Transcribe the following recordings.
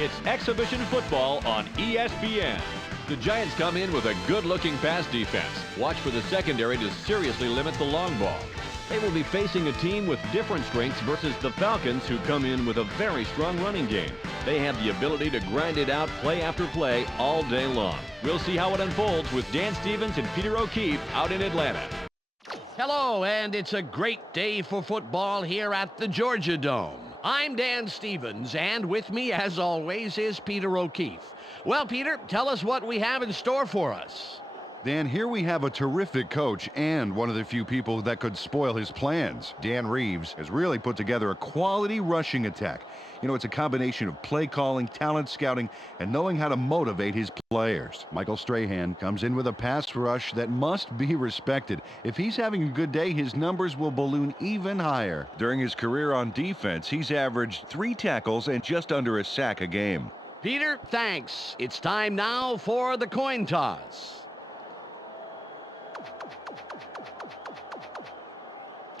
It's exhibition football on ESPN. The Giants come in with a good-looking pass defense. Watch for the secondary to seriously limit the long ball. They will be facing a team with different strengths versus the Falcons, who come in with a very strong running game. They have the ability to grind it out play after play all day long. We'll see how it unfolds with Dan Stevens and Peter O'Keefe out in Atlanta. Hello, and it's a great day for football here at the Georgia Dome. I'm Dan Stevens, and with me, as always, is Peter O'Keefe. Well, Peter, tell us what we have in store for us. Dan, here we have a terrific coach and one of the few people that could spoil his plans. Dan Reeves has really put together a quality rushing attack. You know, it's a combination of play calling, talent scouting, and knowing how to motivate his players. Michael Strahan comes in with a pass rush that must be respected. If he's having a good day, his numbers will balloon even higher. During his career on defense, he's averaged 3 tackles and just under a sack a game. Peter, thanks. It's time now for the coin toss.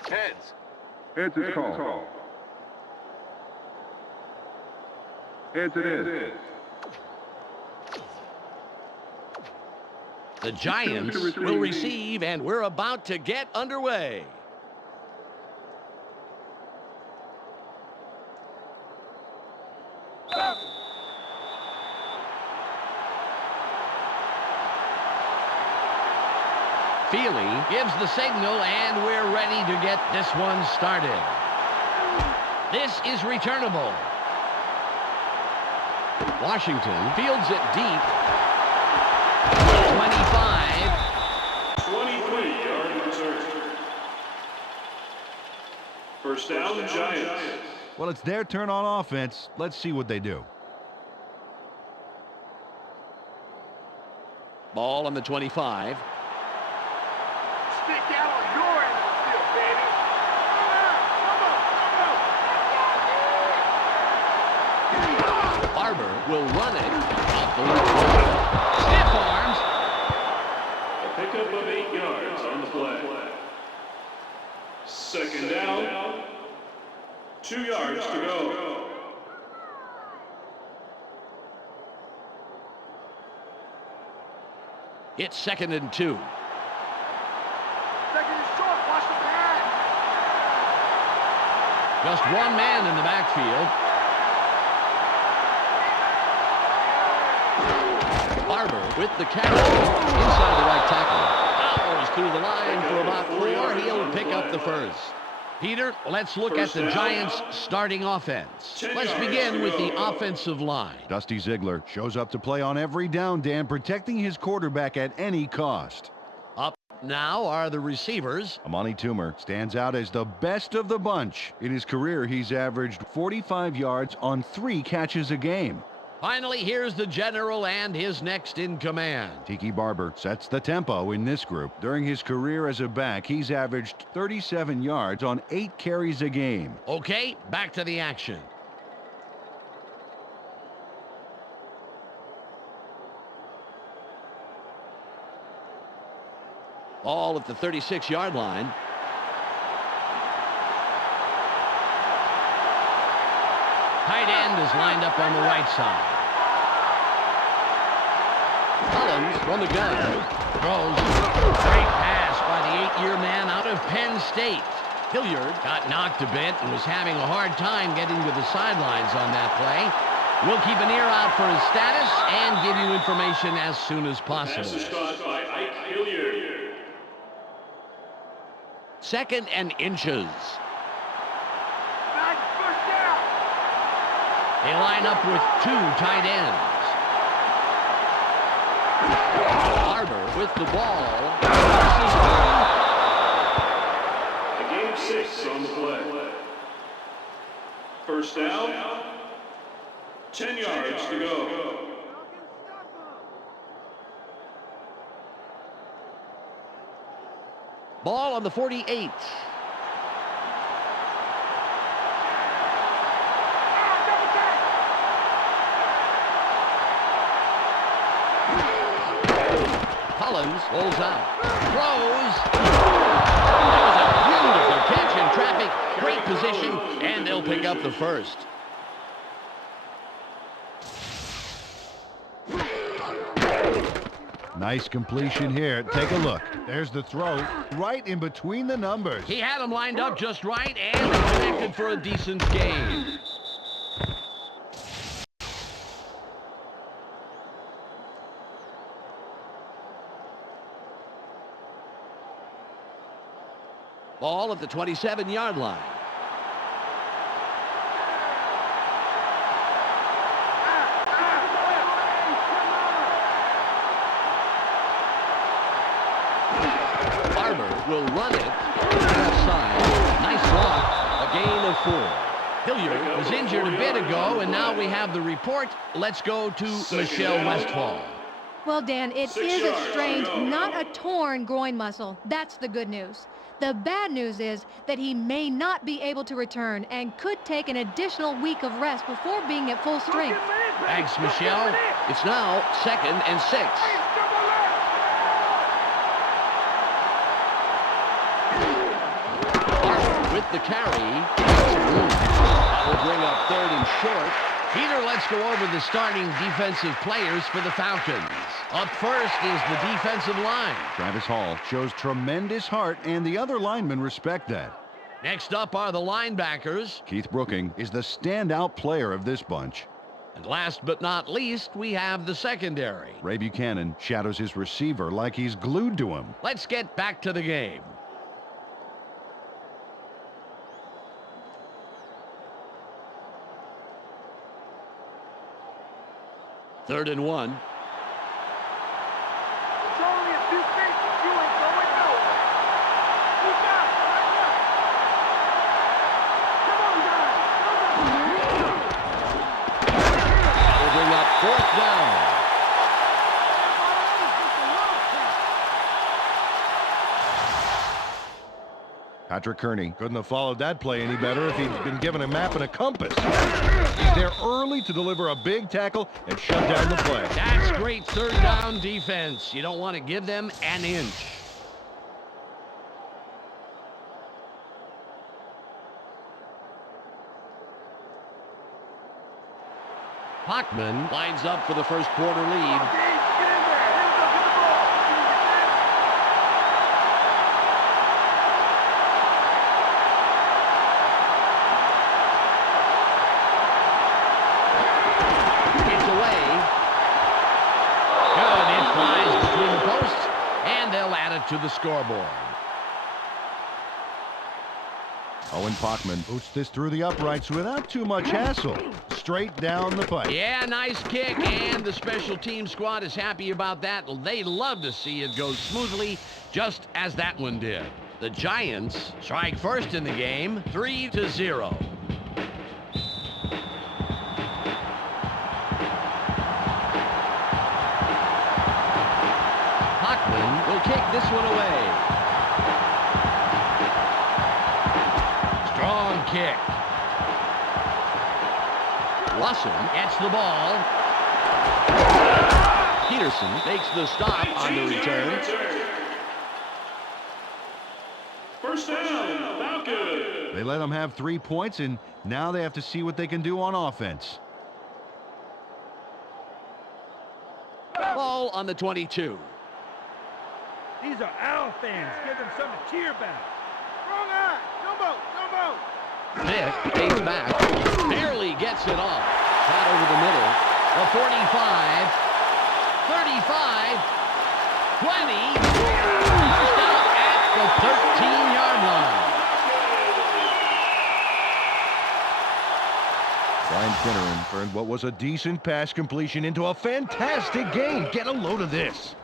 Heads. Heads is called. Heads it is. The Giants will receive, and we're about to get underway. Feely gives the signal, and we're ready to get this one started. This is returnable. Washington fields it deep. 25. 23-yard return. First down, Giants. Well, it's their turn on offense. Let's see what they do. Ball on the 25. Stick out on your end of the field, baby. Barber will run it up the left side. Stiff arms. A pickup of 8 yards on the play. Second down. 2 yards to go. It's 2nd and 2. Second is short. Watch the pad. Just one man in the backfield. Barber with the catch inside the right tackle. Powers through the line for about 4. He'll pick up the first. Peter, let's look at the Giants' starting offense. Let's begin with the offensive line. Dusty Ziegler shows up to play on every down, Dan, protecting his quarterback at any cost. Up now are the receivers. Amani Toomer stands out as the best of the bunch. In his career, he's averaged 45 yards on 3 catches a game. Finally, here's the general and his next in command. Tiki Barber sets the tempo in this group. During his career as a back, he's averaged 37 yards on 8 carries a game. Okay, back to the action. Ball at the 36-yard line. Tight end is lined up on the right side. Collins from the gun. Throws. Great pass by the 8-year man out of Penn State. Hilliard got knocked a bit and was having a hard time getting to the sidelines on that play. We'll keep an ear out for his status and give you information as soon as possible. Pass is caught by Ike Hilliard. 2nd and inches. Back, first down. They line up with 2 tight ends. Barber with the ball. A game 6 on the play. First down. 10 yards to go. Ball on the 48. Collins rolls out. Throws. That was a beautiful catch in traffic. Great position, and they'll pick up the first. Nice completion here. Take a look. There's the throw right in between the numbers. He had them lined up just right and connected for a decent gain. Ball at the 27-yard line. Will run it left side. Nice block. A gain of 4. Hilliard was injured a bit ago, and now we have the report. Let's go to Michelle Westfall. Well, Dan, it is a strained, not a torn groin muscle. That's the good news. The bad news is that he may not be able to return and could take an additional week of rest before being at full strength. Thanks, Michelle. It's now 2nd and 6. With the carry, that will bring up 3rd and short. Peter, let's go over the starting defensive players for the Falcons. Up first is the defensive line. Travis Hall shows tremendous heart, and the other linemen respect that. Next up are the linebackers. Keith Brooking is the standout player of this bunch. And last but not least, we have the secondary. Ray Buchanan shadows his receiver like he's glued to him. Let's get back to the game. Third and 1. It's only a few feet. You ain't going nowhere. You got it. Come on, guys. That will bring up 4th down. Patrick Kearney couldn't have followed that play any better if he'd been given a map and a compass. He's there early to deliver a big tackle and shut down the play. That's great 3rd down defense. You don't want to give them an inch. Hockman lines up for the first quarter lead. Get in there. Here's the ball. It's away. Good. It flies between the posts, and they'll add it to the scoreboard. Owen Pockman boots this through the uprights without too much hassle. Straight down the pipe. Yeah, nice kick, and the special team squad is happy about that. They love to see it go smoothly, just as that one did. The Giants strike first in the game, 3-0. Hockman will kick this one away. Strong kick. Russell gets the ball. Peterson takes the stop on the return. First down, Falcons. They let them have 3 points, and now they have to see what they can do on offense. Ball on the 22. These are our fans. Give them something to cheer about. Wrong eye. Jumbo. Jumbo. Nick takes back, barely gets it off. Shot over the middle. A 45, 35, 20. First out at the 13-yard line. Brian Finneran turned what was a decent pass completion into a fantastic game. Get a load of this.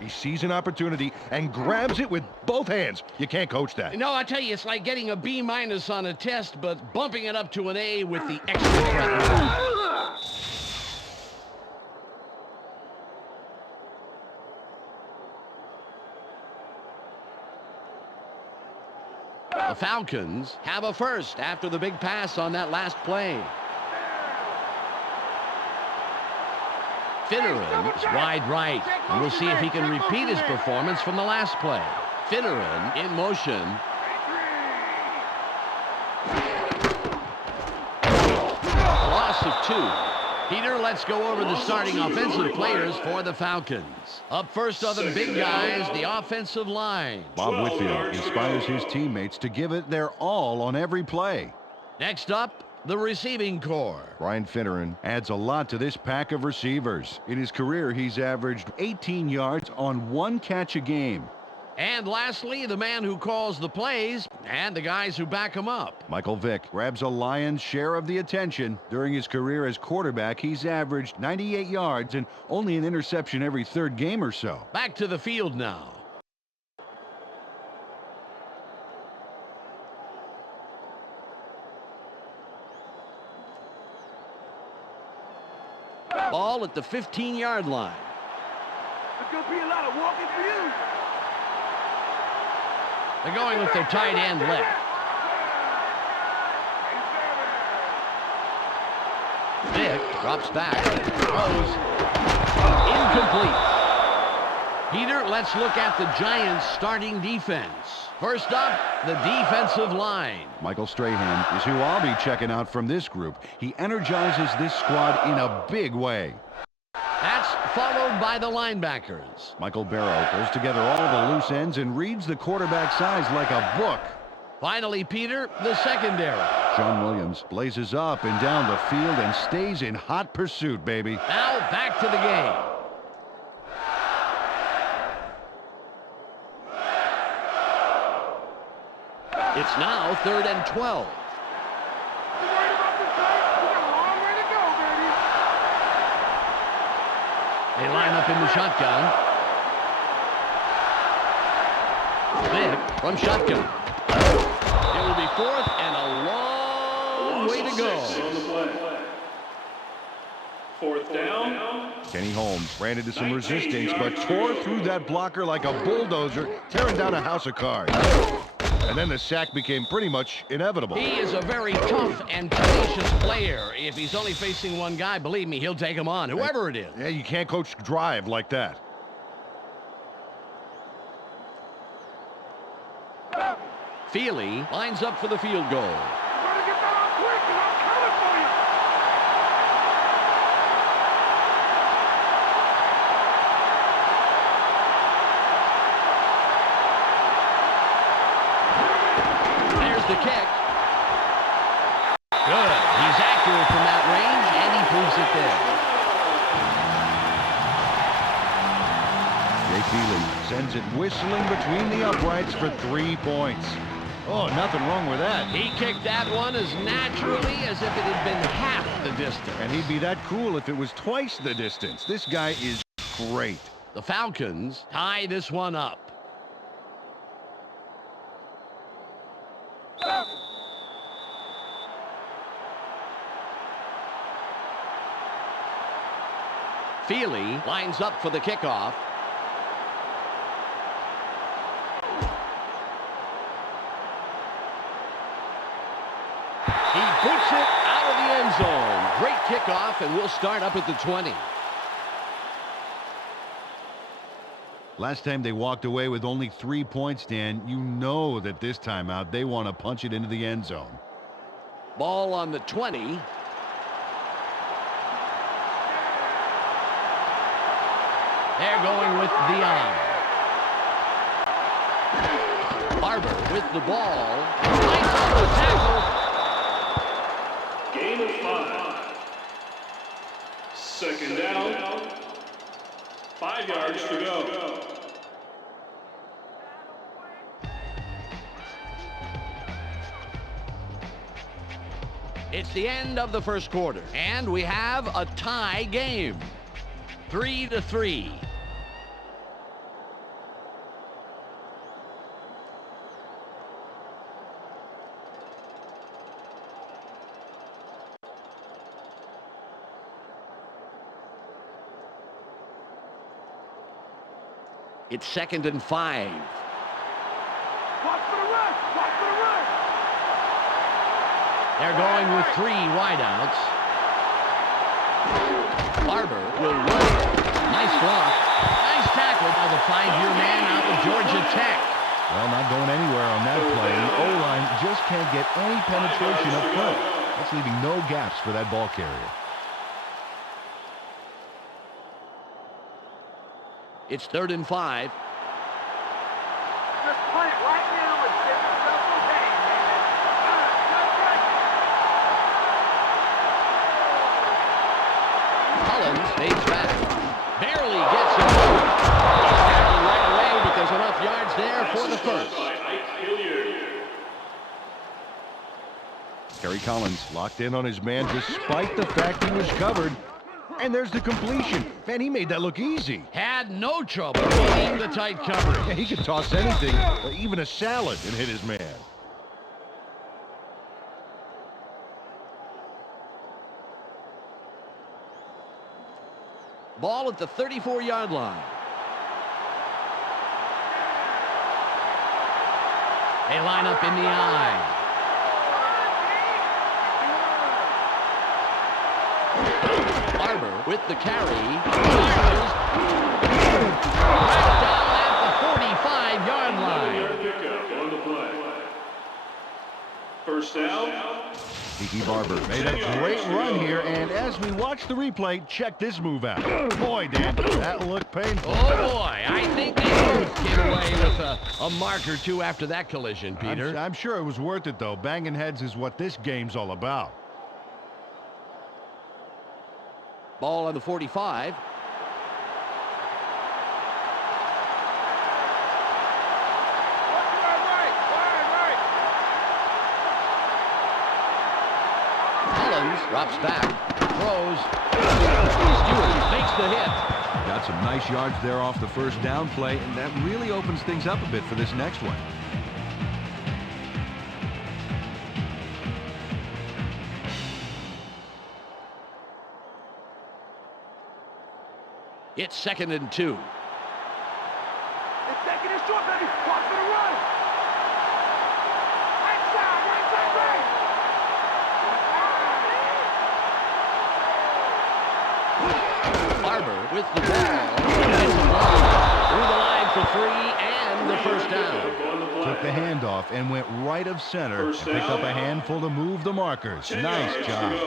He sees an opportunity and grabs it with both hands. You can't coach that. No, I tell you, it's like getting a B- on a test, but bumping it up to an A with the extra credit. The Falcons have a first after the big pass on that last play. Finneran is wide right, and we'll see if he can repeat his performance from the last play. Finneran in motion. Loss of 2. Peter, let's go over the starting offensive players for the Falcons. Up first are the big guys, the offensive line. Bob Whitfield inspires his teammates to give it their all on every play. Next up, the receiving corps. Brian Finneran adds a lot to this pack of receivers. In his career, he's averaged 18 yards on 1 catch a game. And lastly, the man who calls the plays and the guys who back him up. Michael Vick grabs a lion's share of the attention. During his career as quarterback, he's averaged 98 yards and only an interception every 3rd game or so. Back to the field now. Ball at the 15-yard line. There's going to be a lot of walking for you. They're going with their tight end left. Vick drops back, throws, incomplete. Peter, let's look at the Giants' starting defense. First up, the defensive line. Michael Strahan is who I'll be checking out from this group. He energizes this squad in a big way. That's followed by the linebackers. Michael Barrow pulls together all the loose ends and reads the quarterback's eyes like a book. Finally, Peter, the secondary. John Williams blazes up and down the field and stays in hot pursuit, baby. Now back to the game. It's now 3rd and 12. They line up in the shotgun. Vick from shotgun. It will be 4th and a long way to go. On the play. 4th down. Kenny Holmes ran into some resistance but tore through that blocker like a bulldozer, tearing down a house of cards. And then the sack became pretty much inevitable. He is a very tough and tenacious player. If he's only facing one guy, believe me, he'll take him on, whoever it is. Yeah, you can't coach drive like that. Feely lines up for the field goal. The kick. Good. He's accurate from that range, and he proves it there. Jay Feely sends it whistling between the uprights for 3 points. Oh, nothing wrong with that. He kicked that one as naturally as if it had been half the distance. And he'd be that cool if it was twice the distance. This guy is great. The Falcons tie this one up. Feely lines up for the kickoff. He puts it out of the end zone. Great kickoff, and we'll start up at the 20. Last time they walked away with only 3 points, Dan. You know that this time out they want to punch it into the end zone. Ball on the 20. They're going with Dion. Barber with the ball. Nice off the tackle. Gain of 5. 2nd down. 5 yards to go. It's the end of the first quarter, and we have a tie game. 3-3. It's 2nd and 5. Watch for the run! Watch for the run! They're going with 3 wideouts. Barber will run. Nice block. Nice tackle by the 5-year man out of Georgia Tech. Well, not going anywhere on that play. The O-line just can't get any penetration up front. That's leaving no gaps for that ball carrier. It's 3rd and 5. Just punt it right now and get yourself some pain, baby. Collins stays back. Barely gets it. He's tackling right away, but there's enough yards there for the first. Kerry Collins locked in on his man despite the fact he was covered. And there's the completion. Man, he made that look easy. Had no trouble beating the tight coverage. Yeah, he could toss anything, even a salad, and hit his man. Ball at the 34-yard line. They line up in the eye. Barber with the carry. Fires. Right down at the 45-yard line. First down. Tiki Barber made a great run here, and as we watch the replay, check this move out. Boy, Dan, that looked painful. Oh, boy. I think they both came away with a mark or two after that collision, Peter. I'm sure it was worth it, though. Banging heads is what this game's all about. Ball on the 45. Collins drops back, throws. Stewart makes the hit. Got some nice yards there off the first down play, and that really opens things up a bit for this next one. It's 2nd and 2. It's second and short, baby. Watch for the run. Right side, right. Barber with the ball. Gets him long. Through the line for 3 and the first down. Took the handoff and went right of center and picked up a handful to move the markers. Nice job.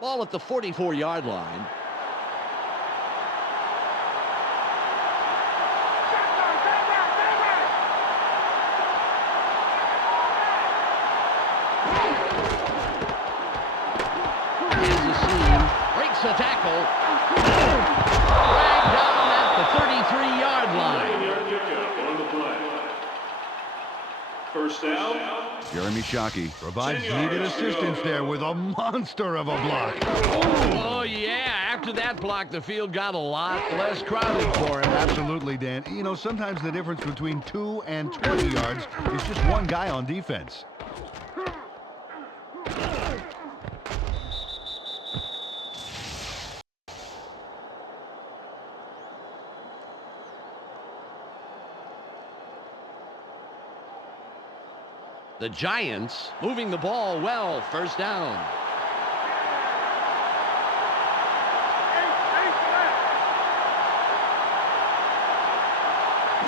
Ball at the 44-yard line. Here's the seam. Breaks the tackle. Dragged down at the 33-yard line. First down. Jeremy Shockey provides needed assistance there with a monster of a block. Oh, yeah. After that block, the field got a lot less crowded for him. Absolutely, Dan. You know, sometimes the difference between 2 and 20 yards is just one guy on defense. The Giants moving the ball well. First down.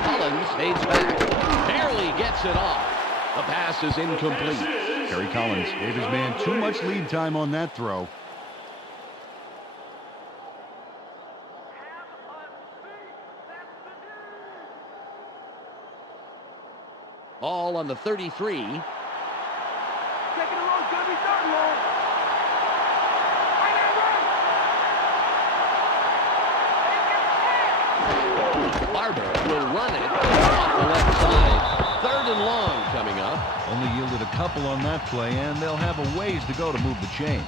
Collins fades back. Barely gets it off. The pass is incomplete. Kerry Collins gave his man too much lead time on that throw. Ball on the 33. Taking the road, gonna be third long. Barber will run it off the left side. 3rd and long coming up. Only yielded a couple on that play, and they'll have a ways to go to move the chains.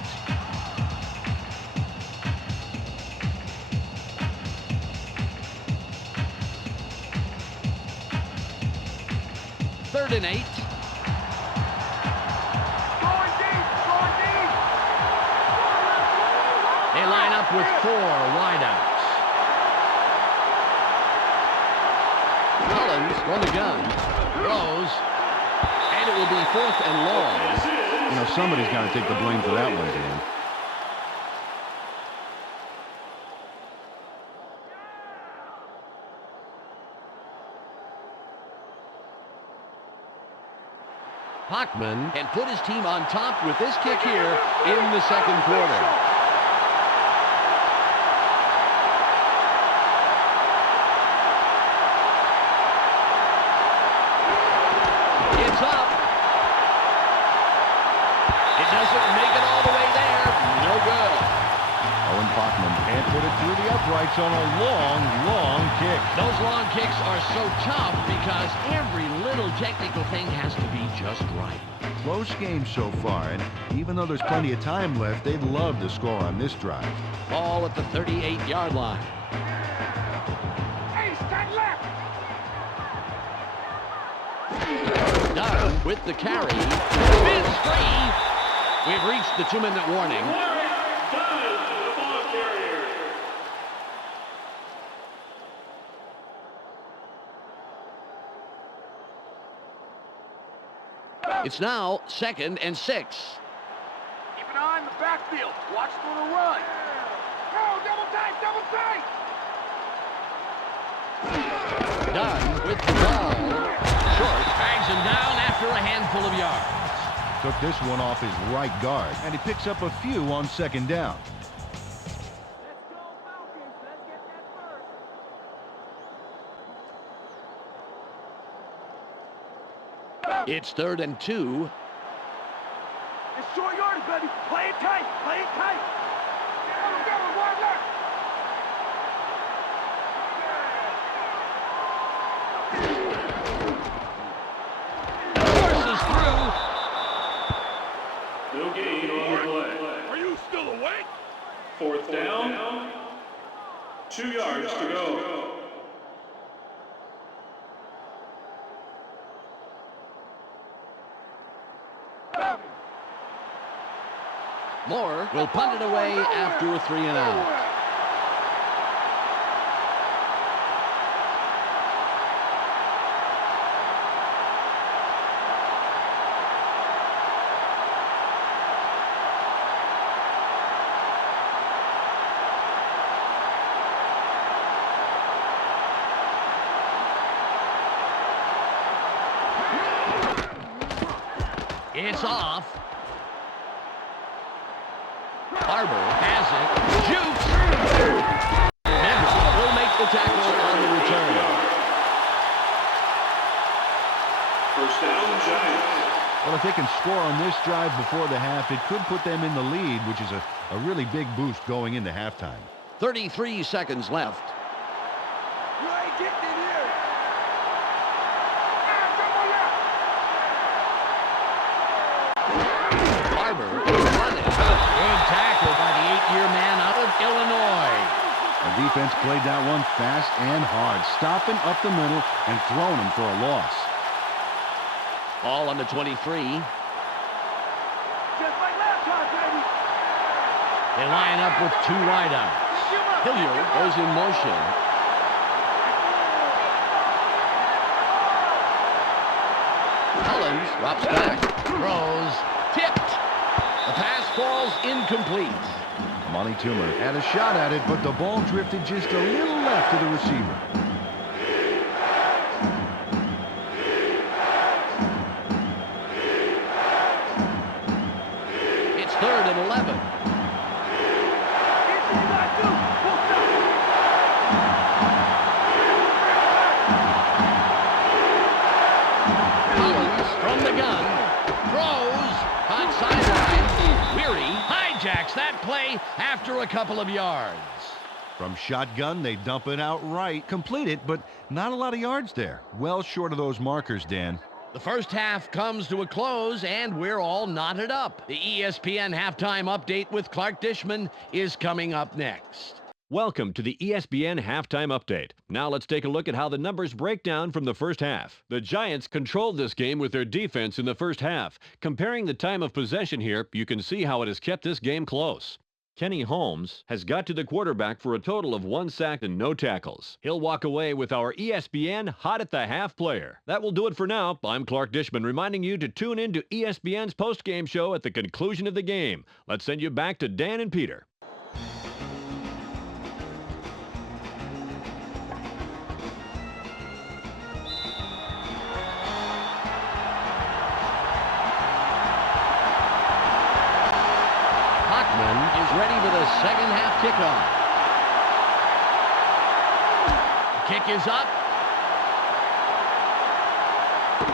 Third and 8. Going deep. They line up with 4 wideouts. Collins on the gun. Throws. And it will be 4th and long. You know, somebody's got to take the blame for that one, Dan. Hockman can put his team on top with this kick here in the second quarter. It's up. It doesn't make it all the way there. No good. Owen Bachman can't put it through the uprights on a long kick. Those long kicks are so tough because every little technical thing has to be just right. Close game so far, and even though there's plenty of time left, they'd love to score on this drive. Ball at the 38-yard line. Hey, stand left. Dunn with the carry. Spins free. We've reached the 2-minute warning. It's now 2nd and 6. Keep an eye on the backfield. Watch for the run. Go, double tight. Dunn with the ball. Short. Drags him down after a handful of yards. Took this one off his right guard, and he picks up a few on 2nd down. Let's go, Falcons. Let's get that first. It's 3rd and 2. It's short yardage, baby. Play it tight. Go, wide left. Forces through. No gain on the play. Are you still awake? 4th down. 2 yards to go. Moore will punt it away after a 3 and out. It's off. Barber has it. Shoots. Member will make the tackle on the return. 1st down, Giants. Well, if they can score on this drive before the half, it could put them in the lead, which is a really big boost going into halftime. 33 seconds left. You ain't getting it here. Barber is running. Good tackle by the 8-year man out of Illinois. The defense played that one fast and hard, stopping up the middle and throwing him for a loss. Ball on the 23. Just like last time, baby. They line up with 2 wideouts. Hilliard goes in motion. Collins drops back, throws, tipped. The pass falls incomplete. Monty Toomer had a shot at it, but the ball drifted just a little left to the receiver. It's 3rd and 11. Collins from the gun. Throws. Hot sideline. Weary hijacks that play after a couple of yards. From shotgun, they dump it outright. Complete it, but not a lot of yards there. Well short of those markers, Dan. The first half comes to a close, and we're all knotted up. The ESPN halftime update with Clark Dishman is coming up next. Welcome to the ESPN Halftime Update. Now let's take a look at how the numbers break down from the first half. The Giants controlled this game with their defense in the first half. Comparing the time of possession here, you can see how it has kept this game close. Kenny Holmes has got to the quarterback for a total of 1 sack and no tackles. He'll walk away with our ESPN Hot at the Half player. That will do it for now. I'm Clark Dishman reminding you to tune in to ESPN's post-game show at the conclusion of the game. Let's send you back to Dan and Peter. kick is up.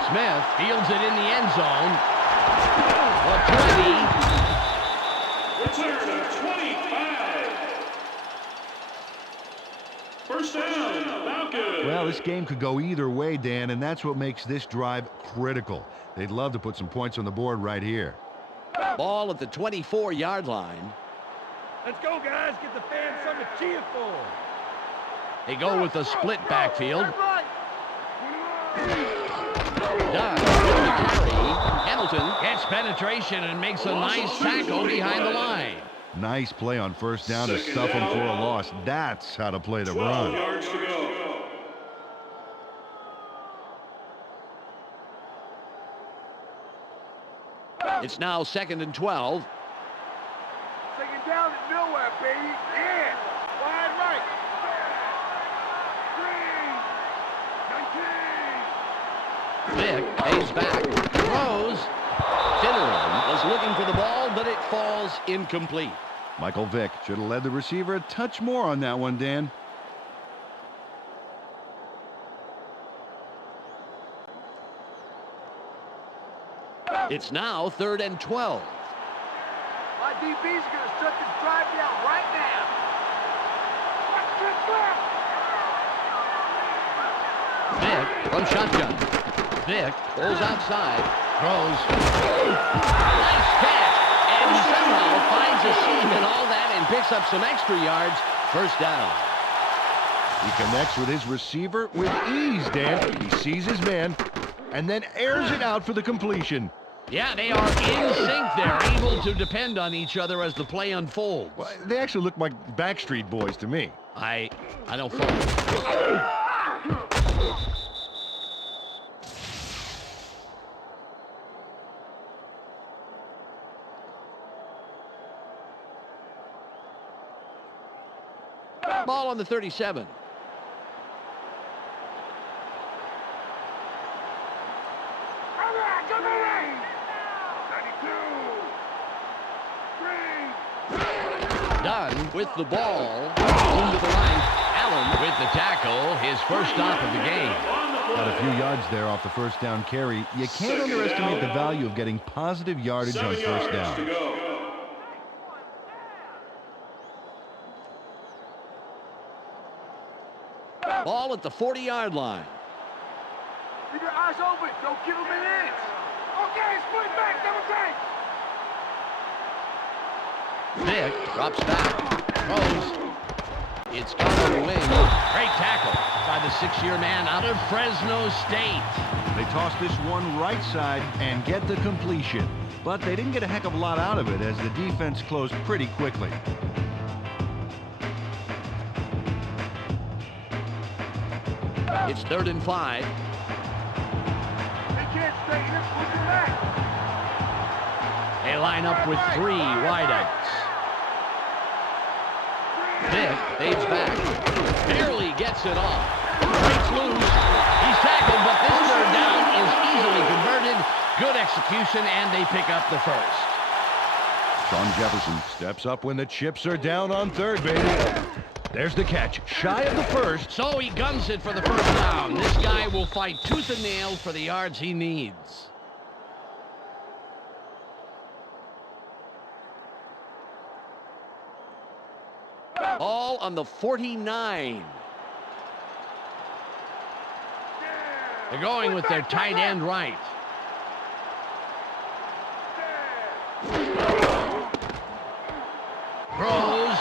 Smith fields it in the end zone. The 20. Return of 25. First down, Falcons. Well, this game could go either way, Dan, and that's what makes this drive critical. They'd love to put some points on the board right here. Ball at the 24-yard line. Let's go, guys. Get the fans something to cheer for. They go with the split backfield. Done. Hamilton gets penetration and makes a nice tackle behind the line. Nice play on first down to stuff him for a loss. That's how to play the 12 run. yards to go. It's now 2nd and 12. Second down is nowhere, baby. Yeah. Wide right. 3. 19. Vick pays back. Throws. Finneran was looking for the ball, but it falls incomplete. Michael Vick should have led the receiver a touch more on that one, Dan. It's now 3rd and 12. My DB's going to shut this drive down right now. Vick from shotgun. Vick pulls outside. Throws. Nice catch. And he somehow finds a seam in all that and picks up some extra yards. First down. He connects with his receiver with ease, Dan. He sees his man and then airs it out for the completion. Yeah, they are in sync. They're able to depend on each other as the play unfolds. Well, they actually look like Backstreet Boys to me. I don't follow. Ball on the 37. Dunn with the ball. Into the line. Allen with the tackle. His first stop of the game. Got a few yards there off the first down carry. You can't underestimate the value of getting positive yardage on first down. Ball at the 40-yard line. Keep your eyes open. Don't give him an inch. Okay, split back. Double take. Vick drops back. Throws. It's got on the wing. Great tackle by the 6-year man out of Fresno State. They toss this one right side and get the completion. But they didn't get a heck of a lot out of it as the defense closed pretty quickly. It's 3rd and 5. They can't stay here. Push him back. They line up with 3 wideouts. Vick fades back. Barely gets it off. Breaks loose. He's tackled, but this 3rd down is easily converted. Good execution, and they pick up the first. Sean Jefferson steps up when the chips are down on 3rd, baby. There's the catch. Shy of the first. So he guns it for the first down. This guy will fight tooth and nail for the yards he needs. All on the 49. They're going with their tight end right. Throws.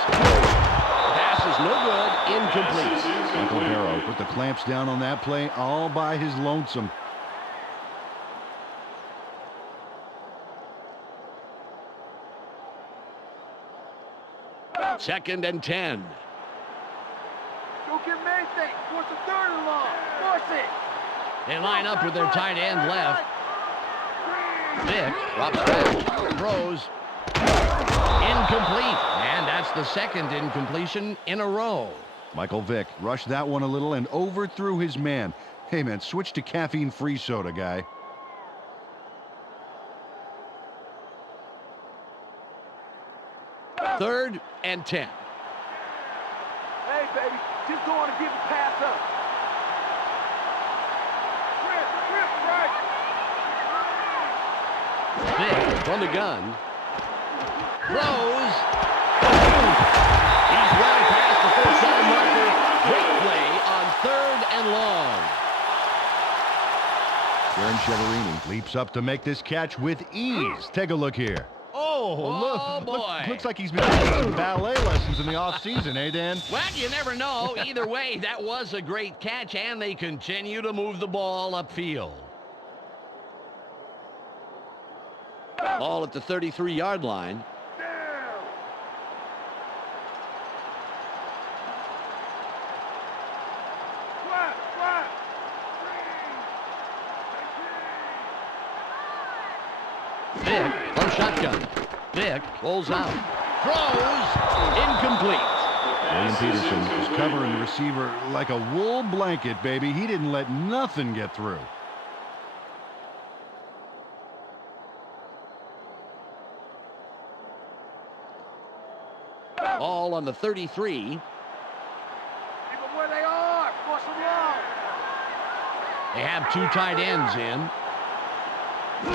Pass is no good. Incomplete. Michael Barrow put the clamps down on that play all by his lonesome. Second and 10. Don't give him anything. Force the 3rd and long. Force it. They line up with their tight end left. Vick drops back. Throws. Incomplete. And that's the 2nd incompletion in a row. Michael Vick rushed that one a little and overthrew his man. Hey, man, switch to caffeine-free soda, guy. Third and 10. Hey, baby, just go on and give the pass up. Vick from the gun. Throws. He's well past the first down marker. Great play on 3rd and long. Darren Cheverini leaps up to make this catch with ease. Take a look here. Oh, boy. Looks like he's been taking ballet lessons in the offseason, eh, Dan? Well, you never know. Either way, that was a great catch, and they continue to move the ball upfield. Ball at the 33-yard line. Vick from shotgun. Vick rolls out. Throws. Incomplete. William Peterson is covering the receiver like a wool blanket, baby. He didn't let nothing get through. Ball on the 33. Keep them where they are. Force them long. They have 2 tight ends in.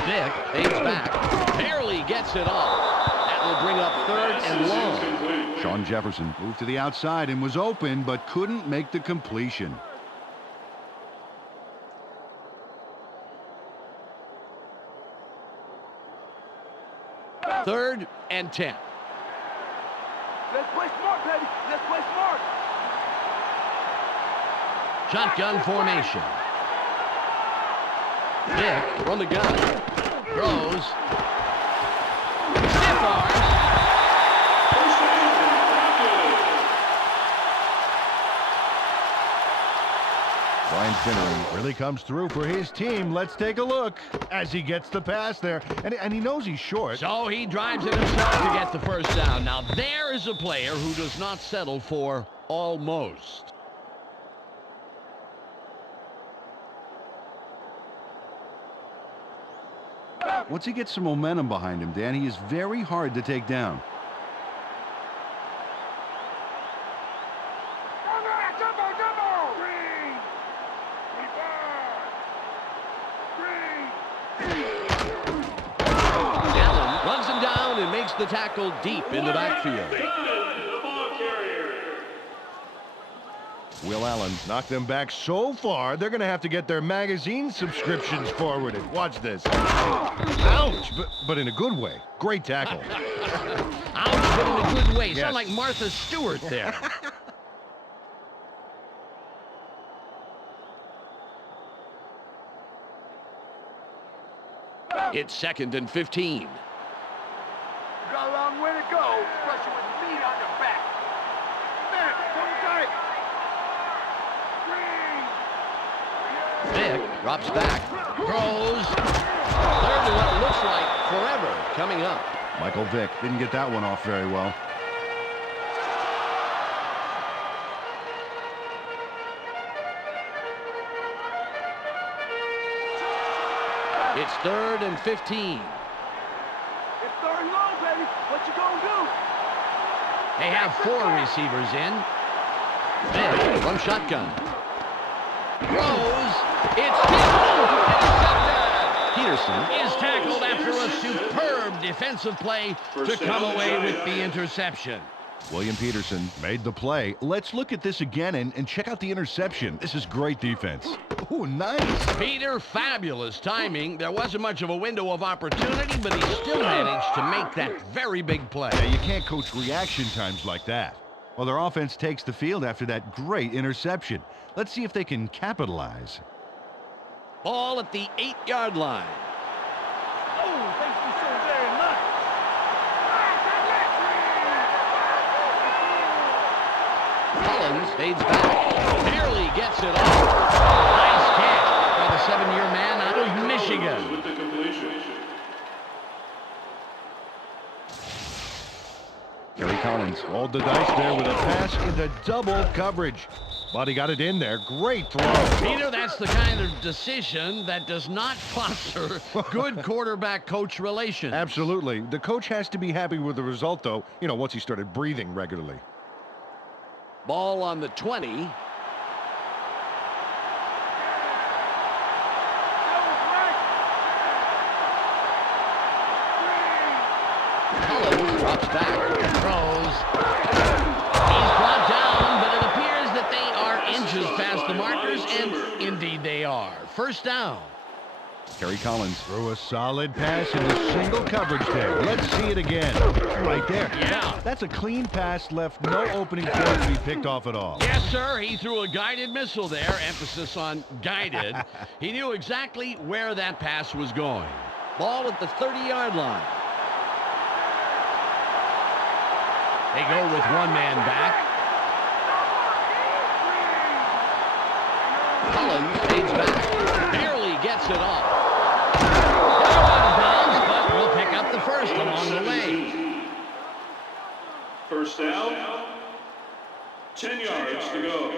Vick fades back. Barely gets it off. That will bring up 3rd and long. Sean Jefferson moved to the outside and was open, but couldn't make the completion. Third and 10. Let's play smart, baby. Let's play smart. Shotgun formation. Vick from the gun. Throws. Stiff arm. Brian Finnery really comes through for his team. Let's take a look as he gets the pass there. And he knows he's short. So he drives it himself to get the first down. Now there is a player who does not settle for almost. Once he gets some momentum behind him, Dan, he is very hard to take down. Allen runs him down and makes the tackle deep in the backfield. Will Allen knocked them back so far, they're going to have to get their magazine subscriptions forwarded. Watch this. Ouch! But in a good way. Great tackle. Ouch, but in a good way. Yes. Sound like Martha Stewart there. It's 2nd and 15. You got a long way to go. Pressure with meat on your back. Man, come tight. Vick drops back. Throws. 3rd and what it looks like forever coming up. Michael Vick didn't get that one off very well. It's 3rd and 15. It's 3rd and long, baby. What you gonna do? They have 4 receivers in. Vick from shotgun. Throws. It's intercepted. Peterson is tackled after a superb defensive play to come away with the interception. William Peterson made the play. Let's look at this again and check out the interception. This is great defense. Oh, nice. Peter, fabulous timing. There wasn't much of a window of opportunity, but he still managed to make that very big play. Yeah, you can't coach reaction times like that. Well, their offense takes the field after that great interception. Let's see if they can capitalize. Ball at the 8-yard line. Oh, thank you so very much. Collins fades back. Barely gets it off. Nice catch by the 7-year man out of Michigan. With the completion. Kerry Collins rolled the dice there with a pass into double coverage. But he got it in there. Great throw. Peter, that's the kind of decision that does not foster good quarterback-coach relations. Absolutely. The coach has to be happy with the result, though, once he started breathing regularly. Ball on the 20. passes past the markers, and indeed they are. First down. Kerry Collins threw a solid pass into single coverage there. Let's see it again. Right there. Yeah. That's a clean pass, left no opening for it to be picked off at all. Yes, sir. He threw a guided missile there. Emphasis on guided. He knew exactly where that pass was going. Ball at the 30-yard line. They go with one man back. Collins fades back. Barely gets it off. Out of bounds, but we'll pick up the first along the way. First down, 10 yards to go.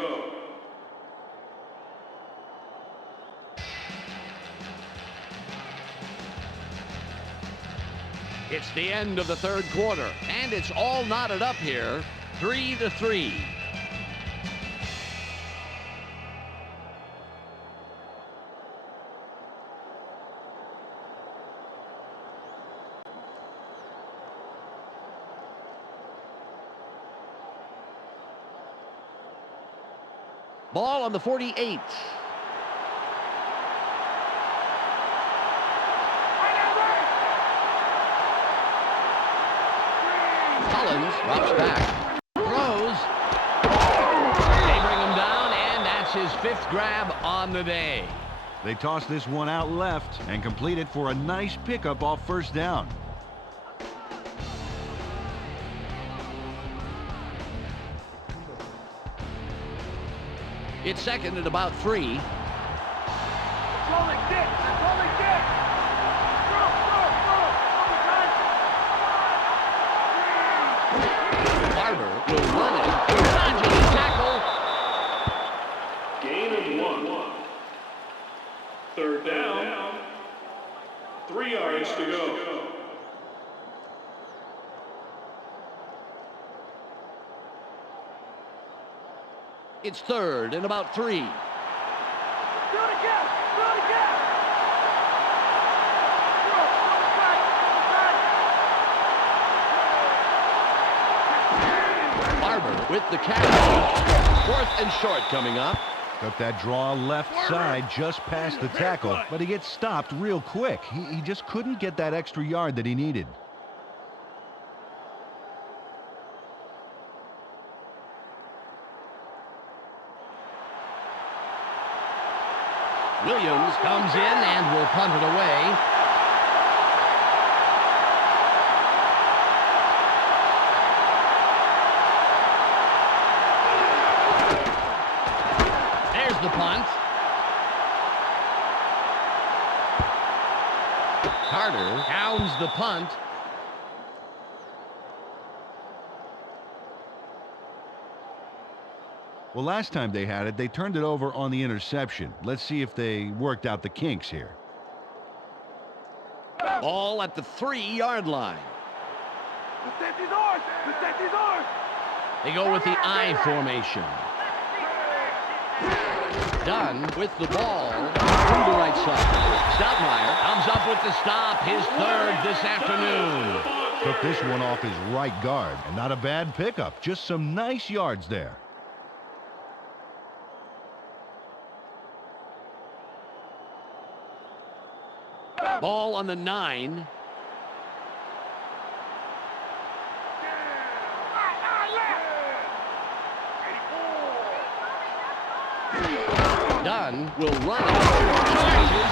It's the end of the third quarter, and it's all knotted up here, 3-3. Ball on the 48. Collins drops back, throws. They bring him down, and that's his 5th grab on the day. They toss this one out left and complete it for a nice pickup off first down. It's second at about 3. Roll it, Dick! Roll it, Dick! Barber will run it. Dodges the tackle. Gain of 1. Third down, 3 yards to go. It's third and about 3. Do it again! Do it again! Barber with the catch. 4th and short coming up. Took that draw left side just past the tackle, but he gets stopped real quick. He just couldn't get that extra yard that he needed. Williams comes in and will punt it away. There's the punt. Carter downs the punt. Well, last time they had it, they turned it over on the interception. Let's see if they worked out the kinks here. Ball at the 3-yard line. They go with the I formation. Dunn with the ball through the right side. Stoudemire comes up with the stop, his 3rd this afternoon. Took this one off his right guard, and not a bad pickup. Just some nice yards there. Ball on the 9. Dunn will run it. Charges.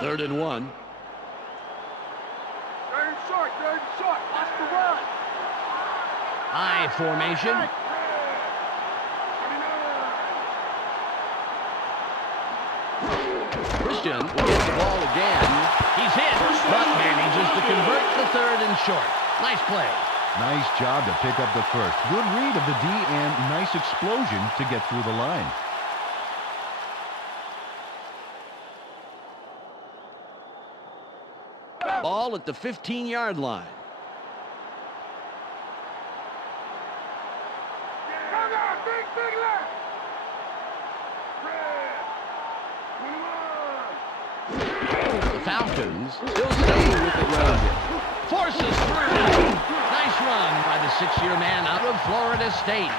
Third and 1. Third short. Watch the run. I formation. Christian will get the ball again. He's hit, but manages to convert the 3rd and short. Nice play. Nice job to pick up the first. Good read of the D and nice explosion to get through the line. Ball at the 15-yard line. Falcons still staying with the grounded. Forces through. Nice run by the 6-year man out of Florida State.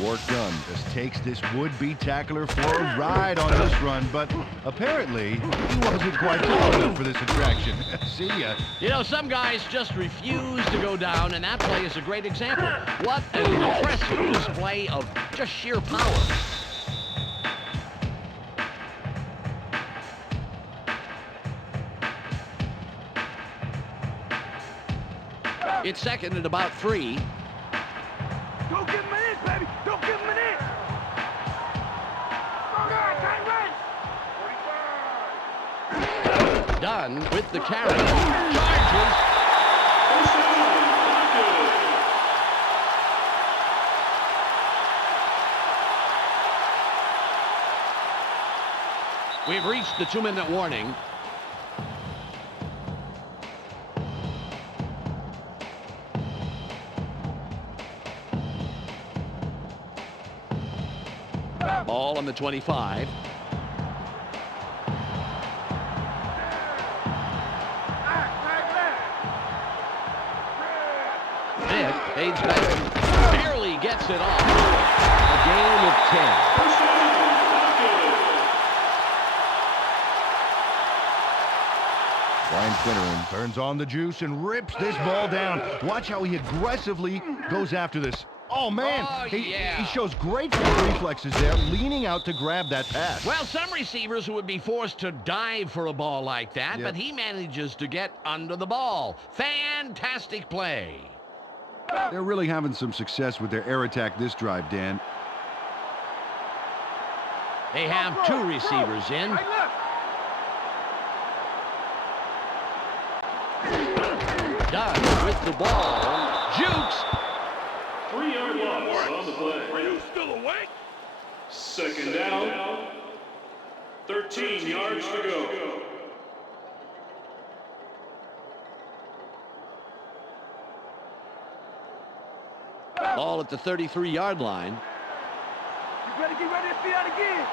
Ward Gunn just takes this would-be tackler for a ride on this run, but apparently he wasn't quite tall enough for this attraction. See ya. You know, some guys just refuse to go down, and that play is a great example. What an impressive display of just sheer power. It's second and about 3. Don't give him an inch, baby. Don't give him an inch. Dunn with the carry. Charges. First down, not good. We've reached the 2-minute warning. Ball on the 25. Vick fades back. Barely gets it off. A gain of 10. First down, not good. Brian Urlacher turns on the juice and rips this ball down. Watch how he aggressively goes after this. Oh, man. Oh, yeah. He shows great reflexes there, leaning out to grab that pass. Well, some receivers would be forced to dive for a ball like that, Yep. but he manages to get under the ball. Fantastic play. They're really having some success with their air attack this drive, Dan. They have 2 receivers in. Hey, look. Dunn with the ball. Jukes. 3-yard loss on the play. Are you still awake? Second down. 13 yards to go. Ball at the 33-yard line. You better get ready to see that again.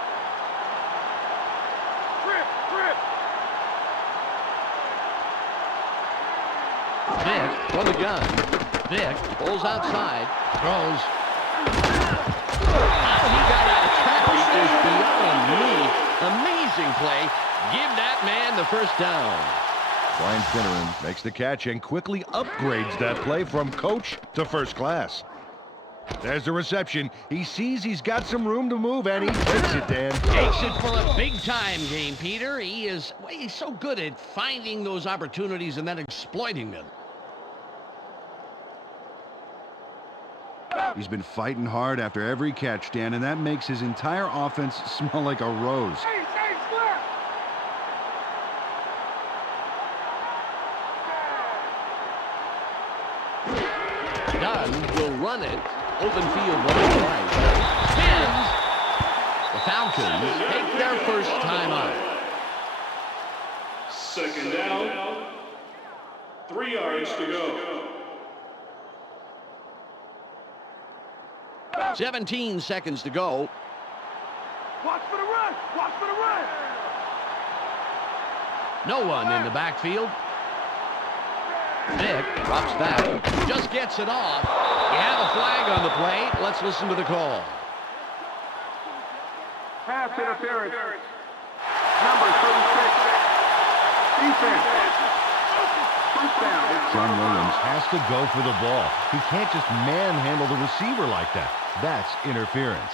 Trip. Vick from the gun. Vick pulls outside. Throws. How he got out of traffic is beyond me. Amazing play. Give that man the first down. Brian Urlacher makes the catch and quickly upgrades that play from coach to first class. There's the reception. He sees he's got some room to move, and he takes it, Dan. Takes it for a big-time game, Peter. He's so good at finding those opportunities and then exploiting them. He's been fighting hard after every catch, Dan, and that makes his entire offense smell like a rose. Hey, split. Dunn will run it. Open field wide right. Spins. The Falcons take their first time out. Second down. 3 yards to go. 17 seconds to go. Watch for the run. Watch for the run. No one in the backfield. Vick drops back. Just gets it off. We have a flag on the play. Let's listen to the call. Pass interference. Number 36. Defense. First down. John Williams has to go for the ball. He can't just manhandle the receiver like that. That's interference.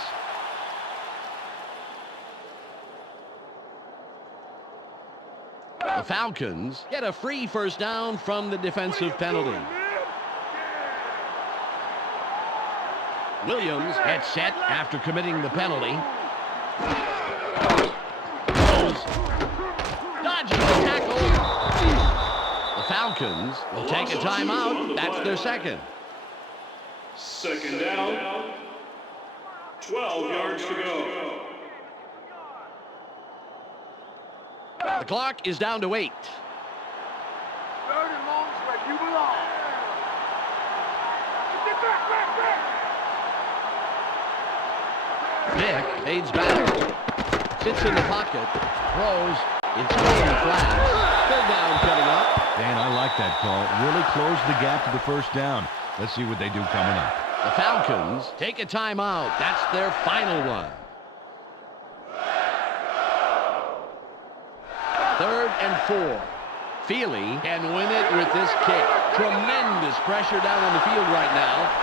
The Falcons get a free first down from the defensive penalty. Williams gets set after committing the penalty. Dodges the tackle. The Falcons will take a timeout. That's their second. Second down. 12 yards to go. The clock is down to 8. Third and long is where you belong. Get back. Vick fades back. Sits in the pocket. Throws. It's going to flash. Third down coming up. Dan, I like that call. It really closed the gap to the first down. Let's see what they do coming up. The Falcons take a timeout. That's their final one. 3rd and 4. Feely can win it with this kick. Tremendous pressure down on the field right now.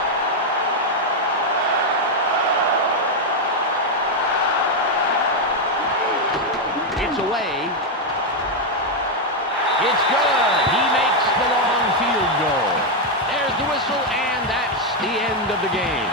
It's away. It's good. He makes the long field goal. There's the whistle, and that's the end of the game.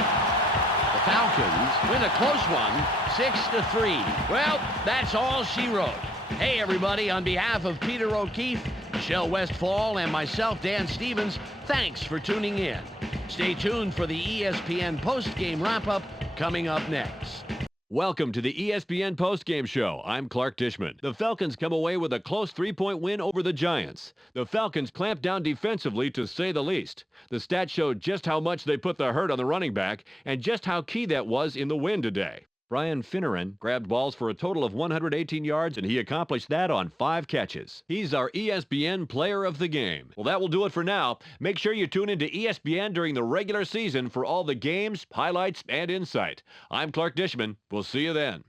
The Falcons win a close one, 6-3. Well, that's all she wrote. Hey, everybody, on behalf of Peter O'Keefe, Michelle Westfall, and myself, Dan Stevens, thanks for tuning in. Stay tuned for the ESPN post-game wrap-up coming up next. Welcome to the ESPN postgame show. I'm Clark Tishman. The Falcons come away with a close 3-point win over the Giants. The Falcons clamped down defensively, to say the least. The stats showed just how much they put the hurt on the running back and just how key that was in the win today. Brian Urlacher grabbed balls for a total of 118 yards, and he accomplished that on 5 catches. He's our ESPN player of the game. Well, that will do it for now. Make sure you tune into ESPN during the regular season for all the games, highlights, and insight. I'm Clark Tishman. We'll see you then.